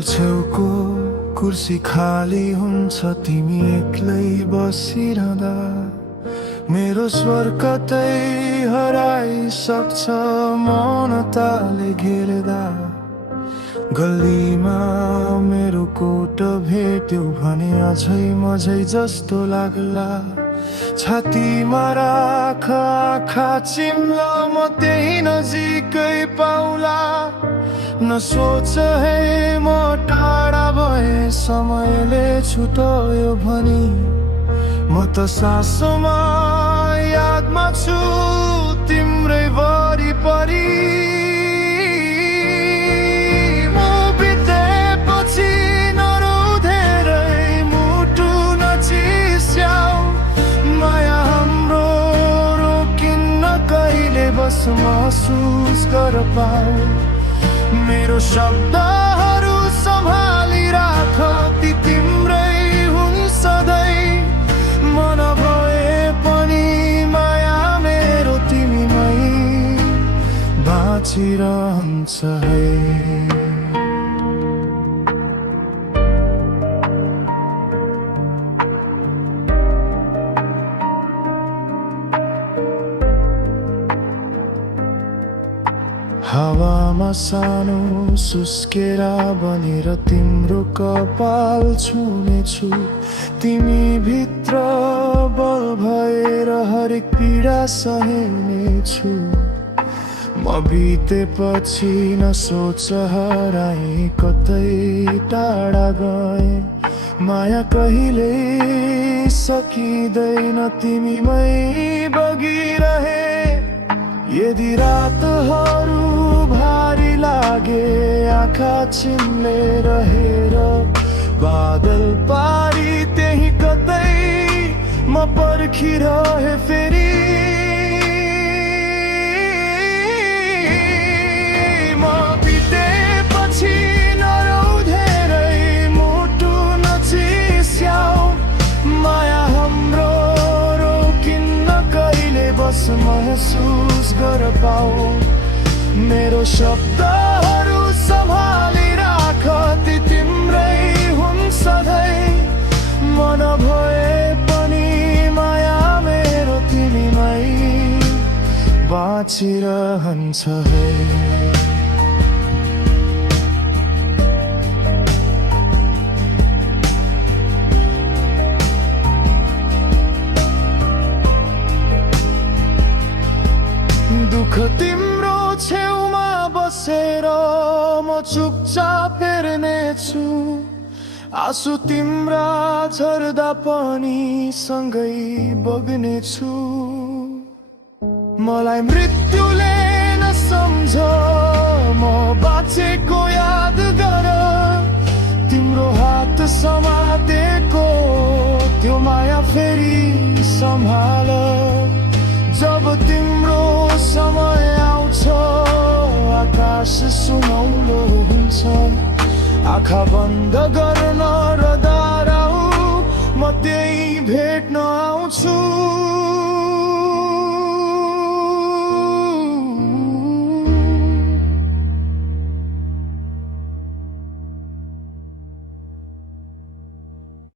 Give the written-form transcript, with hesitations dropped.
table छेउको कुर्सी खाली हुन्छ तिमी एक्लै बसिरहँदा मेरो स्वर कतै हराइसक्छ मौनताले घेर्दा गल्लीमा मेरो कोट भेट्यो भने अझै मझै जस्तो लाग्ला छातीमा राख आँखा चिम्ला म त्यही नजिकै पाउला नसोच है म टाढा भए समयले छुट्यो भनी म त सासोमा यादमा छु तिम्रै वरिपरि म बितेपछि नरौ धेरै मुटु नचिस्याउ माया हाम्रो रोकिन्न कहिले बस महसुस गर पाऊ मेरो शब्दहरू सम्हाली राख ती तिम्रै हुन् सधैँ मन भए पनि माया मेरो तिमीमै बाँचिरहन्छ है हावामा सानो सुस्केरा बनेर तिम्रो कपाल छुनेछु तिमी भित्र बल भएर हरेक पीडा सहेनेछु म बितेपछि नसोच हराए कतै टाढा गए माया कहिले सकिँदैन तिमीमै बगिरहे यदि रातहरू भारी लागे आँखा चिम्ले रहेर बादल पारी त्यही कतै म पर्खिरहे फेरि म बितेपछि नरौ धेरै मुटु नचिस्याउ माया हाम्रो रोकिन्न कहिले बस महसुस गर पाऊ मेरो शब्दहरू सम्हाली राख ती तिम्रै हुन् सधैँ मन भए पनि माया मेरो तिमीमै बाँचिरहन्छ है दुःख तिम्रो छेउमा बसेर म चुपचाप हेर्नेछु आँसु तिम्रा झर्दा पनि सँगै बग्नेछु मलाई मृत्युले नसम्झ म बाँचेको याद गर तिम्रो हात समातेको त्यो माया फेरि सम्हाल जब तिम्रो समय आउँछ आकाश सुनौलो हुन्छ आँखा बन्द गर्न र दाराउ म त्यही भेट्न आउँछु